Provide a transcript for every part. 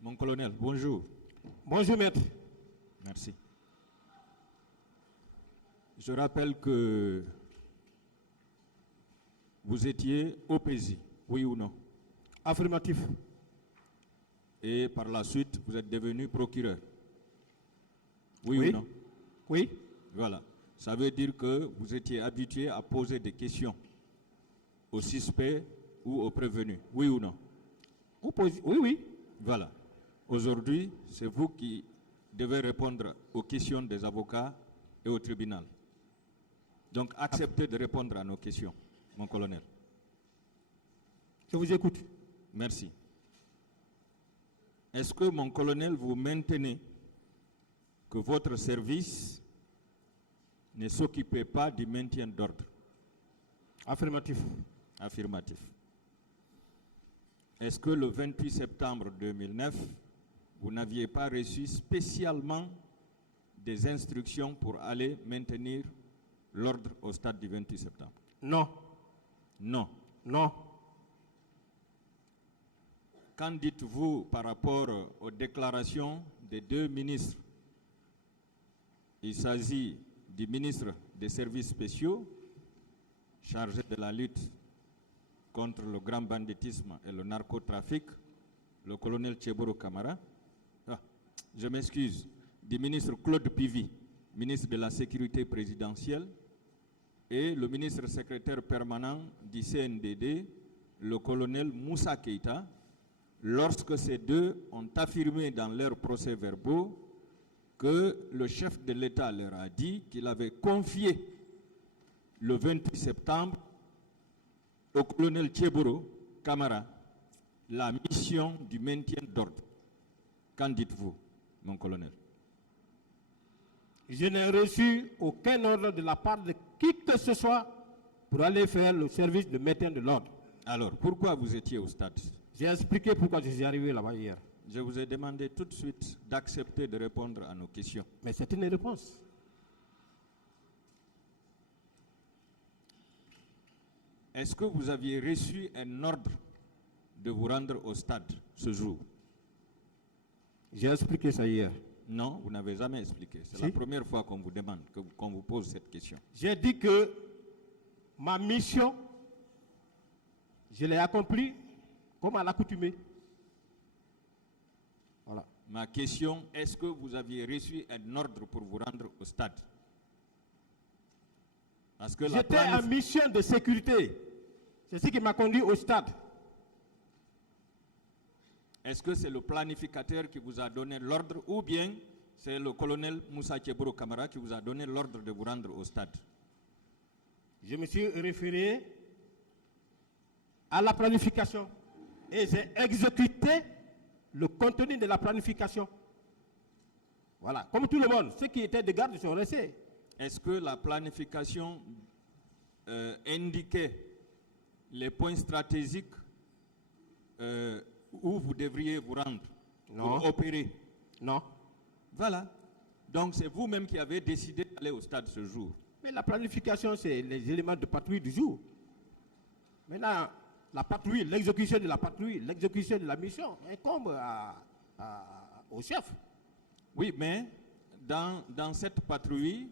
Mon colonel, bonjour. Bonjour, maître. Merci. Je rappelle que vous étiez OPJ, oui ou non? Affirmatif. Et par la suite, vous êtes devenu procureur. Oui ou non? Oui. Voilà. Ça veut dire que vous étiez habitué à poser des questions aux suspects ou aux prévenus. Oui ou non? Oui, oui. Voilà. Aujourd'hui, c'est vous qui devez répondre aux questions des avocats et au tribunal. Donc, acceptez de répondre à nos questions, mon colonel. Je vous écoute. Merci. Est-ce que, mon colonel, vous maintenez que votre service ne s'occupait pas du maintien d'ordre? Affirmatif. Affirmatif. Est-ce que le 28 septembre 2009, vous n'aviez pas reçu spécialement des instructions pour aller maintenir l'ordre au stade du 28 septembre? Non. Non. Non. Qu'en dites-vous par rapport aux déclarations des deux ministres? Il s'agit du ministre des Services spéciaux, chargé de la lutte contre le grand banditisme et le narcotrafic, le colonel Tcheboro Kamara. Je m'excuse, du ministre Claude Pivy, ministre de la Sécurité présidentielle, et le ministre secrétaire permanent du CNDD, le colonel Moussa Keïta, lorsque ces deux ont affirmé dans leurs procès-verbaux que le chef de l'État leur a dit qu'il avait confié le 28 septembre au colonel Tcheboro Kamara la mission du maintien d'ordre. Qu'en dites-vous, mon colonel? Je n'ai reçu aucun ordre de la part de qui que ce soit pour aller faire le service de maintien de l'ordre. Alors, pourquoi vous étiez au stade? J'ai expliqué pourquoi je suis arrivé là-bas hier. Je vous ai demandé tout de suite d'accepter de répondre à nos questions. Mais c'est une réponse. Est-ce que vous aviez reçu un ordre de vous rendre au stade ce jour? J'ai expliqué ça hier. Non, vous n'avez jamais expliqué. C'est la première fois qu'on vous demande, qu'on vous pose cette question. J'ai dit que ma mission, je l'ai accomplie comme à l'accoutumée. Voilà. Ma question, est-ce que vous aviez reçu un ordre pour vous rendre au stade? J'étais en mission de sécurité. C'est ce qui m'a conduit au stade. Est-ce que c'est le planificateur qui vous a donné l'ordre ou bien c'est le colonel Moussa Tcheboro Kamara qui vous a donné l'ordre de vous rendre au stade? Je me suis référé à la planification et j'ai exécuté le contenu de la planification. Voilà, comme tout le monde, ceux qui étaient de garde sont restés. Est-ce que la planification indiquait les points stratégiques où vous devriez vous rendre pour opérer? Non. Voilà. Donc c'est vous-même qui avez décidé d'aller au stade ce jour. Mais la planification, c'est les éléments de patrouille du jour. Maintenant, la patrouille, l'exécution de la patrouille, l'exécution de la mission incombe au chef. Oui, mais dans cette patrouille,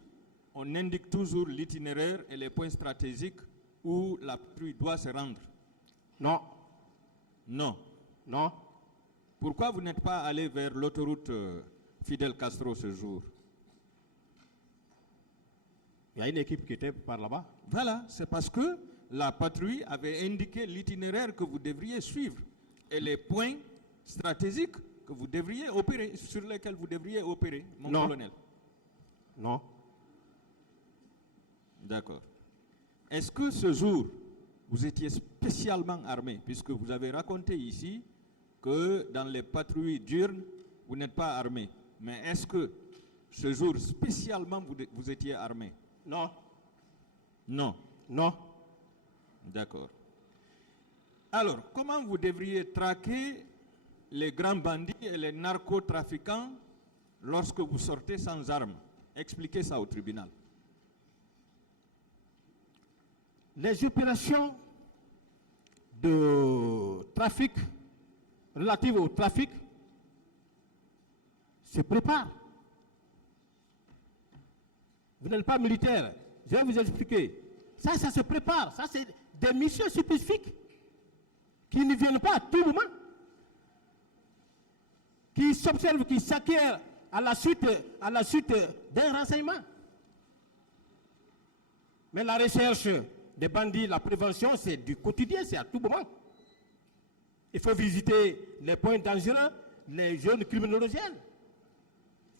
on indique toujours l'itinéraire et les points stratégiques où la patrouille doit se rendre. Non. Non. Non. Pourquoi vous n'êtes pas allé vers l'autoroute Fidel Castro ce jour? Il y a une équipe qui était par là-bas. Voilà, c'est parce que la patrouille avait indiqué l'itinéraire que vous devriez suivre et les points stratégiques que vous devriez opérer, sur lesquels vous devriez opérer, mon colonel. Non. D'accord. Est-ce que ce jour, vous étiez spécialement armé, puisque vous avez raconté ici que dans les patrouilles diurnes, vous n'êtes pas armé. Mais est-ce que ce jour, spécialement, vous étiez armé? Non. Non. Non. D'accord. Alors, comment vous devriez traquer les grands bandits et les narcotrafiquants lorsque vous sortez sans armes? Expliquez ça au tribunal. Les opérations de trafic relatives au trafic se prépare. Vous n'êtes pas militaire. Je vais vous expliquer. Ça se prépare. Ça, c'est des missions spécifiques qui ne viennent pas à tout moment. Qui s'observent, qui s'acquièrent à la suite d'un renseignement. Mais la recherche des bandits, la prévention, c'est du quotidien, c'est à tout moment. Il faut visiter les points dangereux, les zones criminogènes.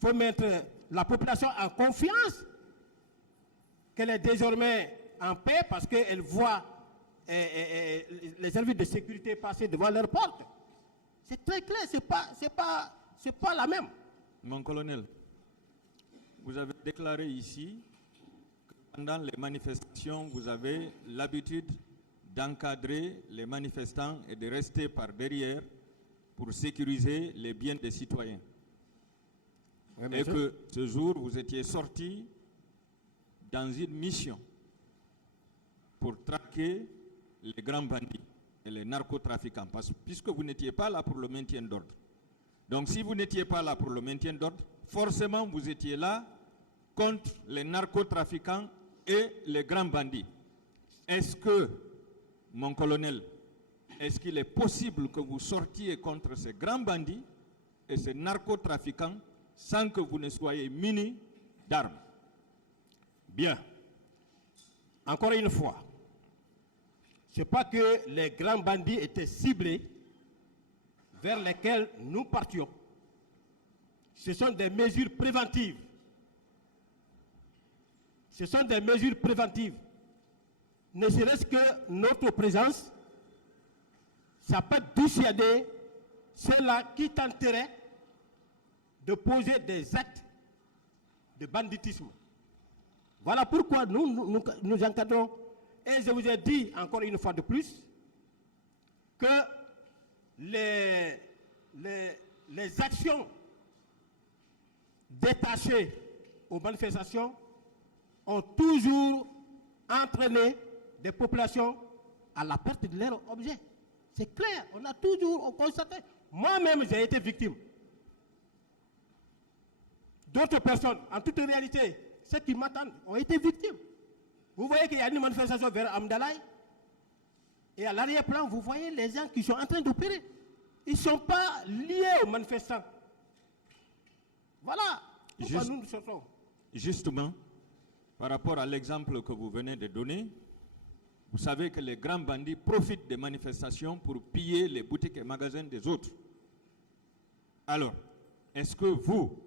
Il faut mettre la population en confiance qu'elle est désormais en paix parce qu'elle voit les services de sécurité passer devant leur porte. C'est très clair, c'est pas la même. Mon colonel, vous avez déclaré ici que pendant les manifestations, vous avez l'habitude d'encadrer les manifestants et de rester par derrière pour sécuriser les biens des citoyens. Oui, et que ce jour, vous étiez sorti dans une mission pour traquer les grands bandits et les narcotrafiquants, puisque vous n'étiez pas là pour le maintien d'ordre. Donc si vous n'étiez pas là pour le maintien d'ordre, forcément vous étiez là contre les narcotrafiquants et les grands bandits. Est-ce que, mon colonel, est-ce qu'il est possible que vous sortiez contre ces grands bandits et ces narcotrafiquants sans que vous ne soyez munis d'armes? Bien. Encore une fois, ce n'est pas que les grands bandits étaient ciblés vers lesquels nous partions. Ce sont des mesures préventives. Ce sont des mesures préventives. Ne serait-ce que notre présence, ça peut dissuader ceux-là qui tenteraient de poser des actes de banditisme. Voilà pourquoi nous encadrons. Et je vous ai dit encore une fois de plus que les actions détachées aux manifestations ont toujours entraîné des populations à la perte de leurs objets. C'est clair, on a toujours constaté. Moi-même, j'ai été victime. D'autres personnes, en toute réalité, ceux qui m'attendent, ont été victimes. Vous voyez qu'il y a une manifestation vers Amdalaï, et à l'arrière-plan, vous voyez les gens qui sont en train d'opérer. Ils ne sont pas liés aux manifestants. Voilà pourquoi nous sortons. Justement, par rapport à l'exemple que vous venez de donner, vous savez que les grands bandits profitent des manifestations pour piller les boutiques et magasins des autres. Alors, est-ce que vous,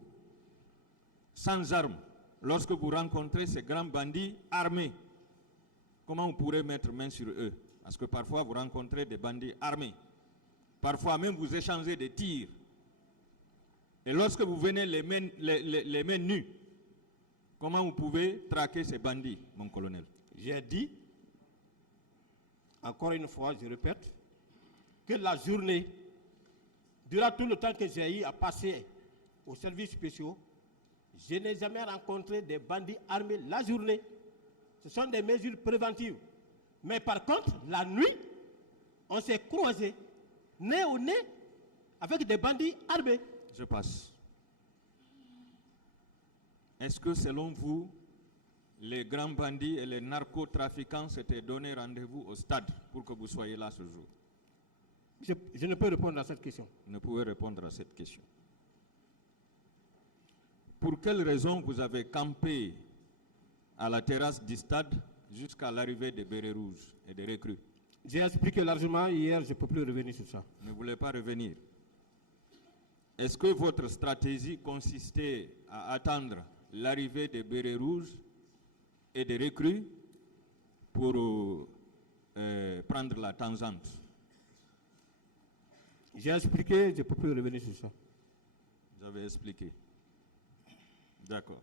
sans armes, lorsque vous rencontrez ces grands bandits armés, comment vous pourrez mettre main sur eux? Parce que parfois vous rencontrez des bandits armés. Parfois même vous échangez des tirs. Et lorsque vous venez les mains nues, comment vous pouvez traquer ces bandits, mon colonel? J'ai dit, encore une fois, je répète, que la journée, durant tout le temps que j'ai eu à passer aux services spéciaux, je n'ai jamais rencontré des bandits armés la journée. Ce sont des mesures préventives. Mais par contre, la nuit, on s'est croisés, nez au nez, avec des bandits armés. Je passe. Est-ce que selon vous, les grands bandits et les narcotrafiquants s'étaient donné rendez-vous au stade pour que vous soyez là ce jour? Je ne peux répondre à cette question. Vous ne pouvez répondre à cette question. Pour quelle raison vous avez campé à la terrasse du stade jusqu'à l'arrivée des bérets rouges et des recrues? J'ai expliqué largement hier, je ne peux plus revenir sur ça. Vous ne voulez pas revenir. Est-ce que votre stratégie consistait à attendre l'arrivée des bérets rouges et des recrues pour prendre la tangente? J'ai expliqué, je ne peux plus revenir sur ça. Vous avez expliqué. D'accord.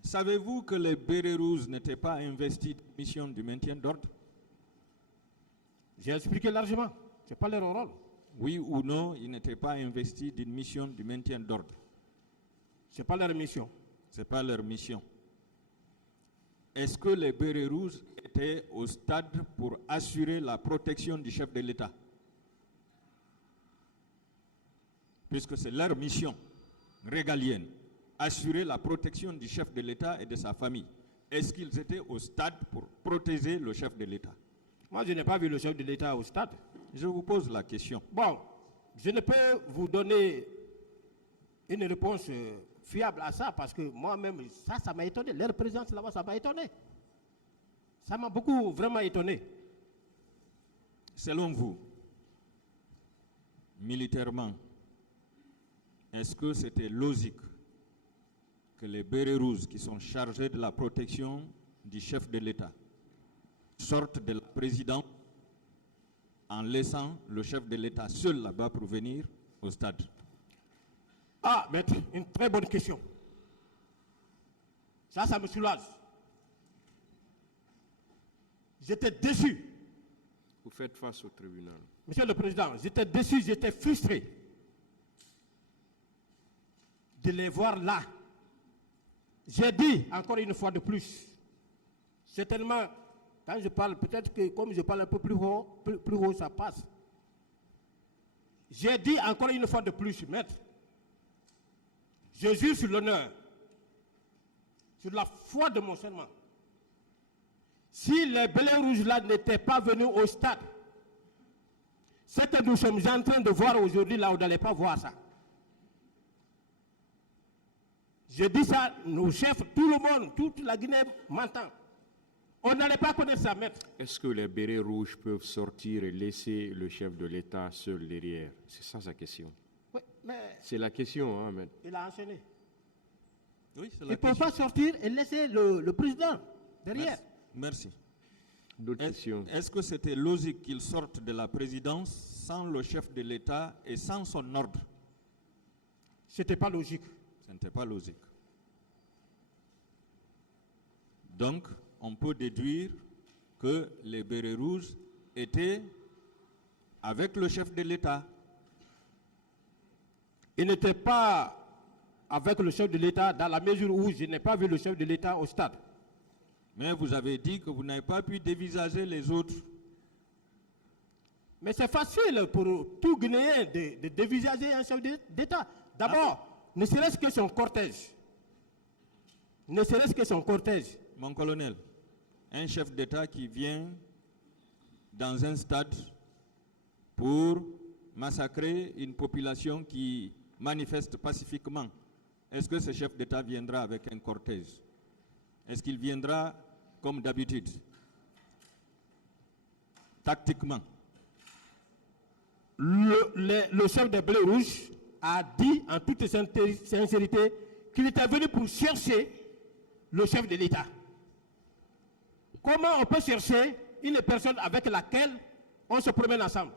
Savez-vous que les bérets rouges n'étaient pas investis de mission du maintien d'ordre? J'ai expliqué largement. Ce n'est pas leur rôle. Oui ou non, ils n'étaient pas investis d'une mission du maintien d'ordre? Ce n'est pas leur mission. Ce n'est pas leur mission. Est-ce que les bérets rouges étaient au stade pour assurer la protection du chef de l'État? Puisque c'est leur mission. régalienne, assurer la protection du chef de l'État et de sa famille. Est-ce qu'ils étaient au stade pour protéger le chef de l'État? Moi, je n'ai pas vu le chef de l'État au stade. Je vous pose la question. Bon, je ne peux vous donner une réponse fiable à ça parce que moi-même, ça m'a étonné. Leur présence là-bas, ça m'a étonné. Ça m'a beaucoup vraiment étonné. Selon vous, militairement, est-ce que c'était logique que les bérets rouges qui sont chargés de la protection du chef de l'État sortent de la présidence en laissant le chef de l'État seul là-bas pour venir au stade? Ah, maître, une très bonne question. Ça me soulage. J'étais déçu. Vous faites face au tribunal. Monsieur le Président, j'étais déçu, j'étais frustré de les voir là. J'ai dit encore une fois de plus, certainement, quand je parle, peut-être que comme je parle un peu plus haut, ça passe. J'ai dit encore une fois de plus, maître, je jure sur l'honneur, sur la foi de mon serment, si les bérets rouges là n'étaient pas venus au stade, ce que nous sommes en train de voir aujourd'hui là, on n'allait pas voir ça. Je dis ça, nos chefs, tout le monde, toute la Guinée m'entend. On n'allait pas connaître ça, maître. Est-ce que les bérets rouges peuvent sortir et laisser le chef de l'État seul derrière? C'est ça sa question. Oui, mais C'est la question, hein, maître. il a enchaîné. Oui, c'est Il la ne peut question. pas sortir et laisser le président derrière. Merci. D'autres questions? Est-ce que c'était logique qu'ils sortent de la présidence sans le chef de l'État et sans son ordre? Ce n'était pas logique. Ce n'était pas logique. Donc, on peut déduire que les bérets rouges étaient avec le chef de l'État. Il n'était pas avec le chef de l'État dans la mesure où je n'ai pas vu le chef de l'État au stade. Mais vous avez dit que vous n'avez pas pu dévisager les autres. Mais c'est facile pour tout Guinéen de dévisager un chef d'État. D'abord, ne serait-ce que son cortège. Ne serait-ce que son cortège. Mon colonel, un chef d'État qui vient dans un stade pour massacrer une population qui manifeste pacifiquement, est-ce que ce chef d'État viendra avec un cortège? Est-ce qu'il viendra comme d'habitude, tactiquement? Le chef des Bleus Rouges a dit en toute sincérité qu'il était venu pour chercher le chef de l'État. Comment on peut chercher une personne avec laquelle on se promène ensemble?